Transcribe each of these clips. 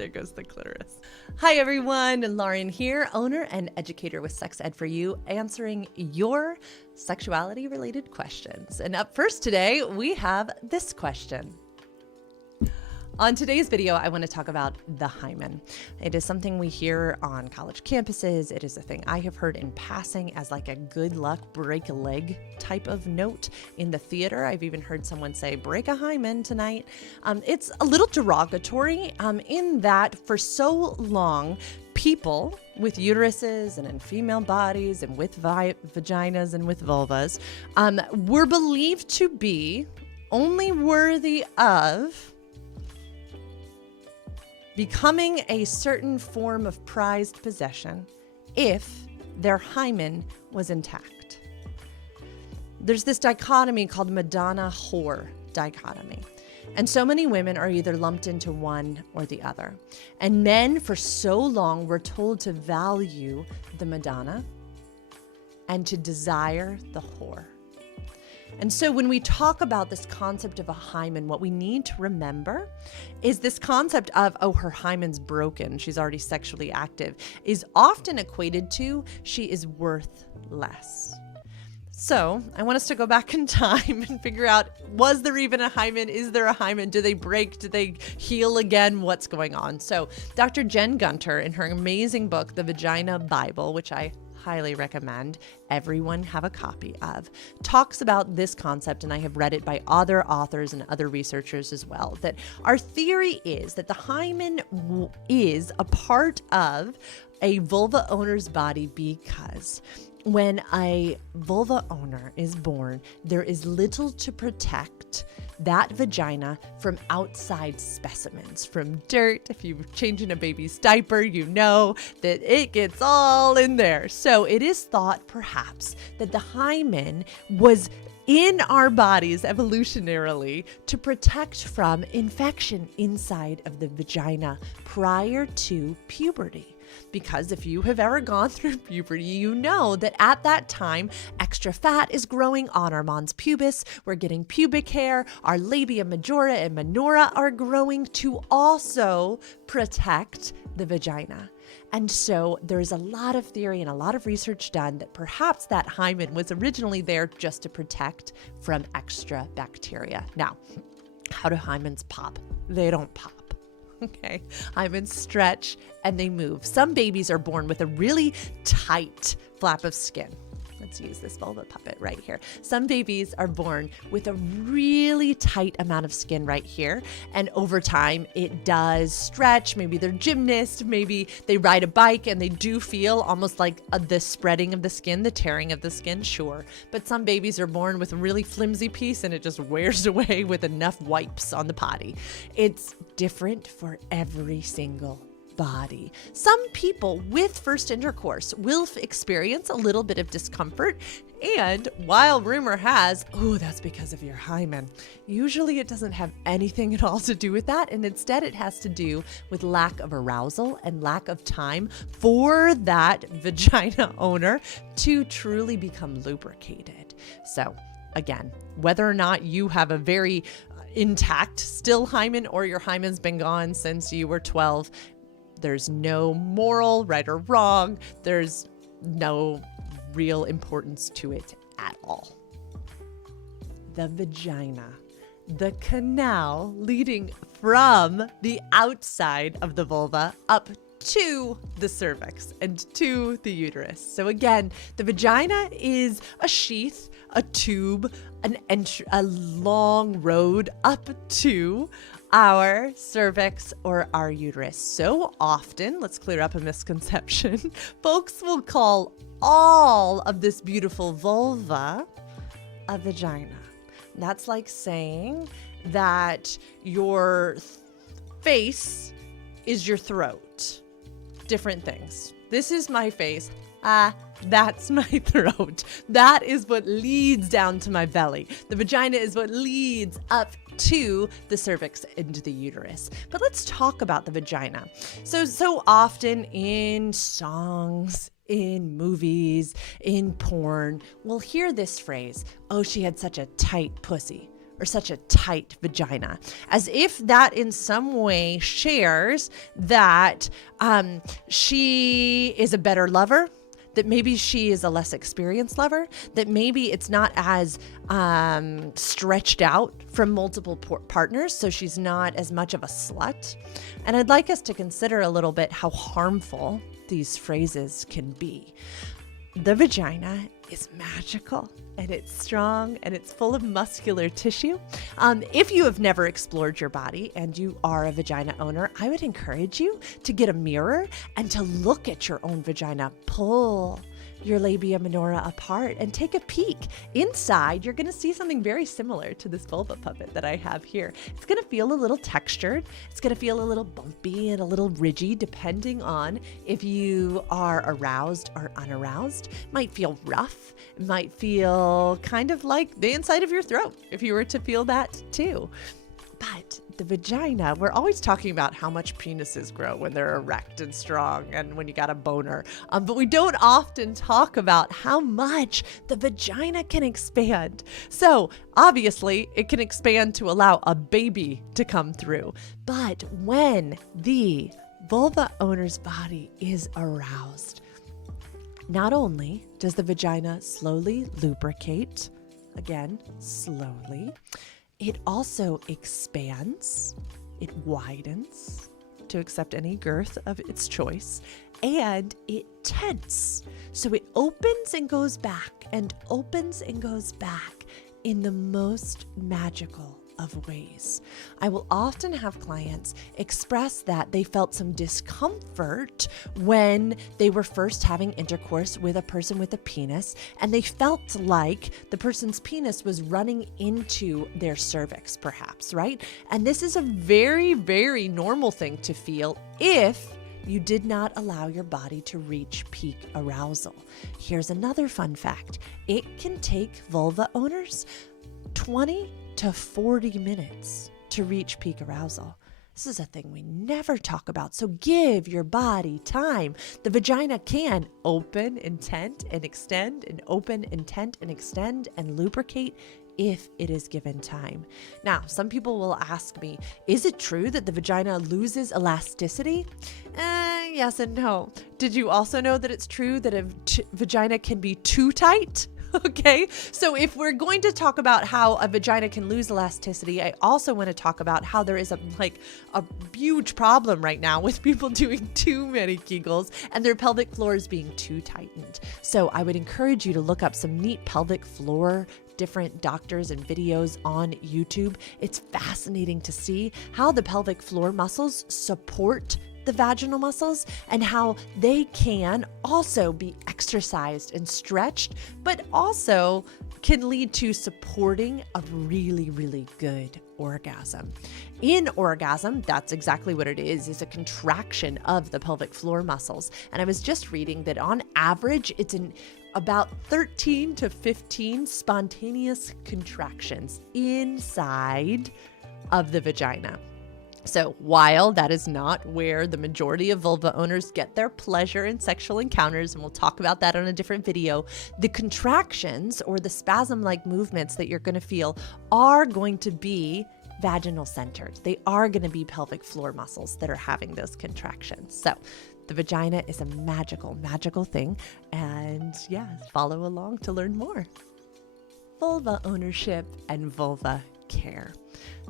There goes the clitoris. Hi, everyone. Lauren here, owner and educator with Sex Ed for You, answering your sexuality-related questions. And up first today, we have this question. On today's video, I want to talk about the hymen. It is something we hear on college campuses. It is a thing I have heard in passing as like a good luck, break a leg type of note in the theater. I've even heard someone say, break a hymen tonight. It's a little derogatory in that for so long, people with uteruses and in female bodies and with vaginas and with vulvas were believed to be only worthy of becoming a certain form of prized possession if their hymen was intact. There's this dichotomy called Madonna-whore dichotomy. And so many women are either lumped into one or the other. And men, for so long, were told to value the Madonna and to desire the whore. And so when we talk about this concept of a hymen, what we need to remember is this concept of, oh, her hymen's broken, she's already sexually active, is often equated to she is worth less. So I want us to go back in time and figure out, was there even a hymen? Is there a hymen? Do they break? Do they heal again? What's going on? So Dr. Jen Gunter, in her amazing book, The Vagina Bible, which I highly recommend everyone have a copy of, talks about this concept, and I have read it by other authors and other researchers as well, that our theory is that the hymen is a part of a vulva owner's body because when a vulva owner is born, there is little to protect that vagina from outside specimens, from dirt. If you're changing a baby's diaper, you know that it gets all in there. So it is thought perhaps that the hymen was in our bodies evolutionarily to protect from infection inside of the vagina prior to puberty. Because if you have ever gone through puberty, you know that at that time, extra fat is growing on our mons pubis. We're getting pubic hair. Our labia majora and minora are growing to also protect the vagina. And so there's a lot of theory and a lot of research done that perhaps that hymen was originally there just to protect from extra bacteria. Now, how do hymens pop? They don't pop. Okay, hymens stretch and they move. Some babies are born with a really tight flap of skin. Let's use this vulva puppet right here. Some babies are born with a really tight amount of skin right here. And over time, it does stretch. Maybe they're gymnasts. Maybe they ride a bike and they do feel almost like the spreading of the skin, the tearing of the skin, sure. But some babies are born with a really flimsy piece and it just wears away with enough wipes on the potty. It's different for every single body. Some people with first intercourse will experience a little bit of discomfort, and while rumor has, oh, that's because of your hymen, usually it doesn't have anything at all to do with that, and instead it has to do with lack of arousal and lack of time for that vagina owner to truly become lubricated. So again, whether or not you have a very intact still hymen or your hymen's been gone since you were 12, there's no moral right or wrong. There's no real importance to it at all. The vagina, the canal leading from the outside of the vulva up to the cervix and to the uterus. So again, the vagina is a sheath, a tube, a long road up to our cervix or our uterus. So often, let's clear up a misconception, folks will call all of this beautiful vulva a vagina. That's like saying that your face is your throat. Different things. This is my face. That's my throat. That is what leads down to my belly. The vagina is what leads up to the cervix into the uterus. But let's talk about the vagina. So often in songs, in movies, in porn, we'll hear this phrase, oh, she had such a tight pussy, or such a tight vagina, as if that in some way shares that she is a better lover, that maybe she is a less experienced lover, that maybe it's not as stretched out from multiple partners, so she's not as much of a slut. And I'd like us to consider a little bit how harmful these phrases can be. The vagina is magical, and it's strong, and it's full of muscular tissue. If you have never explored your body and you are a vagina owner, I would encourage you to get a mirror and to look at your own vagina. Pull your labia minora apart and take a peek. Inside, you're going to see something very similar to this vulva puppet that I have here. It's going to feel a little textured. It's going to feel a little bumpy and a little ridgy, depending on if you are aroused or unaroused. It might feel rough. It might feel kind of like the inside of your throat, if you were to feel that too. But the vagina, we're always talking about how much penises grow when they're erect and strong and when you got a boner. But we don't often talk about how much the vagina can expand. So obviously it can expand to allow a baby to come through. But when the vulva owner's body is aroused, not only does the vagina slowly lubricate, again, slowly, it also expands, it widens to accept any girth of its choice, and it tenses. So it opens and goes back and opens and goes back in the most magical of ways. I will often have clients express that they felt some discomfort when they were first having intercourse with a person with a penis, and they felt like the person's penis was running into their cervix, perhaps, right? And this is a very, very normal thing to feel if you did not allow your body to reach peak arousal. Here's another fun fact. It can take vulva owners 20 to 40 minutes to reach peak arousal. This is a thing we never talk about. So give your body time. The vagina can open and tent and extend and open and tent and extend and lubricate if it is given time. Now, some people will ask me, is it true that the vagina loses elasticity? Yes and no. Did you also know that it's true that a vagina can be too tight? Okay, so if we're going to talk about how a vagina can lose elasticity, I also want to talk about how there is a huge problem right now with people doing too many Kegels and their pelvic floors being too tightened. So I would encourage you to look up some neat pelvic floor different doctors and videos on YouTube. It's fascinating to see how the pelvic floor muscles support the vaginal muscles and how they can also be exercised and stretched, but also can lead to supporting a really, really good orgasm. In orgasm, that's exactly what it is a contraction of the pelvic floor muscles. And I was just reading that on average, it's about 13 to 15 spontaneous contractions inside of the vagina. So while that is not where the majority of vulva owners get their pleasure in sexual encounters, and we'll talk about that on a different video, the contractions or the spasm-like movements that you're going to feel are going to be vaginal centered. They are going to be pelvic floor muscles that are having those contractions. So the vagina is a magical, magical thing. And yeah, follow along to learn more. Vulva ownership and vulva care.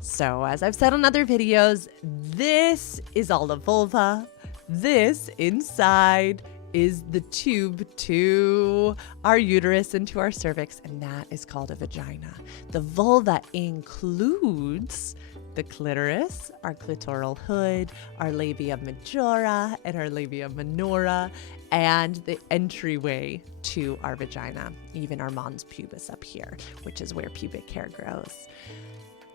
So as I've said on other videos, this is all a vulva. This inside is the tube to our uterus and to our cervix, and that is called a vagina. The vulva includes the clitoris, our clitoral hood, our labia majora and our labia minora, and the entryway to our vagina, even our mons pubis up here, which is where pubic hair grows.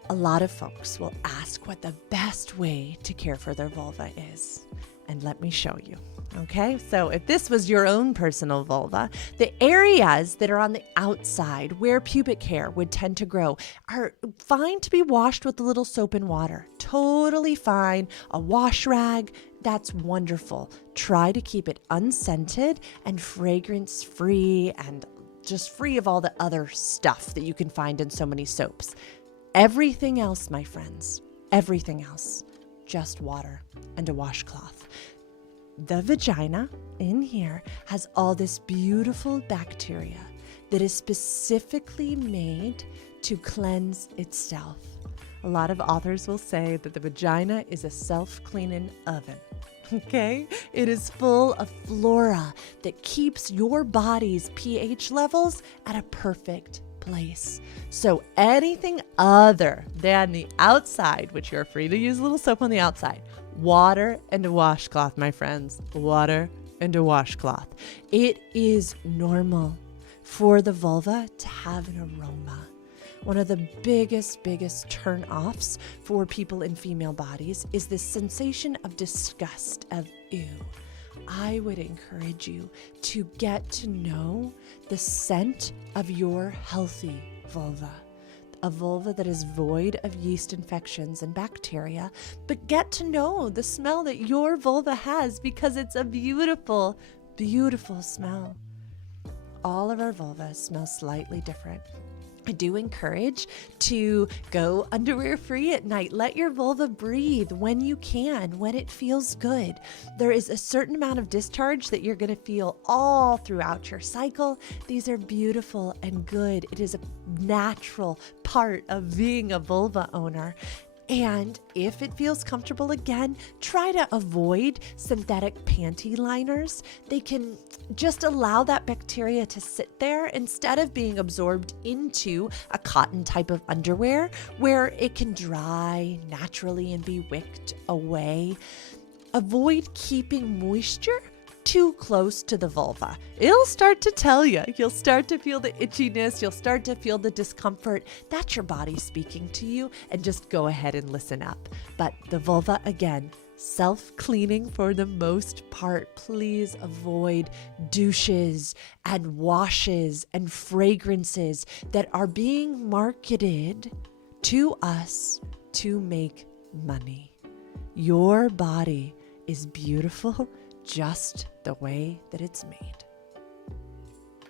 A lot of folks will ask what the best way to care for their vulva is. And let me show you. Okay, so if this was your own personal vulva, the areas that are on the outside where pubic hair would tend to grow are fine to be washed with a little soap and water. Totally fine. A wash rag, that's wonderful. Try to keep it unscented and fragrance free and just free of all the other stuff that you can find in so many soaps. Everything else, my friends, everything else, just water and a washcloth. The vagina in here has all this beautiful bacteria that is specifically made to cleanse itself. A lot of authors will say that the vagina is a self-cleaning oven. Okay? It is full of flora that keeps your body's pH levels at a perfect place. So anything other than the outside, which you're free to use a little soap on the outside, water and a washcloth, my friends, water and a washcloth. It is normal for the vulva to have an aroma. One of the biggest turn-offs for people in female bodies is this sensation of disgust, of ew. I would encourage you to get to know the scent of your healthy vulva. A vulva that is void of yeast infections and bacteria, but get to know the smell that your vulva has, because it's a beautiful, beautiful smell. All of our vulvas smell slightly different. I do encourage to go underwear free at night. Let your vulva breathe when you can, when it feels good. There is a certain amount of discharge that you're going to feel all throughout your cycle. These are beautiful and good. It is a natural part of being a vulva owner. And if it feels comfortable again, try to avoid synthetic panty liners. They can just allow that bacteria to sit there instead of being absorbed into a cotton type of underwear where it can dry naturally and be wicked away. Avoid keeping moisture too close to the vulva. It'll start to tell you. You'll start to feel the itchiness. You'll start to feel the discomfort. That's your body speaking to you, and just go ahead and listen up. But the vulva, again, self-cleaning for the most part. Please avoid douches and washes and fragrances that are being marketed to us to make money. Your body is beautiful just the way that it's made.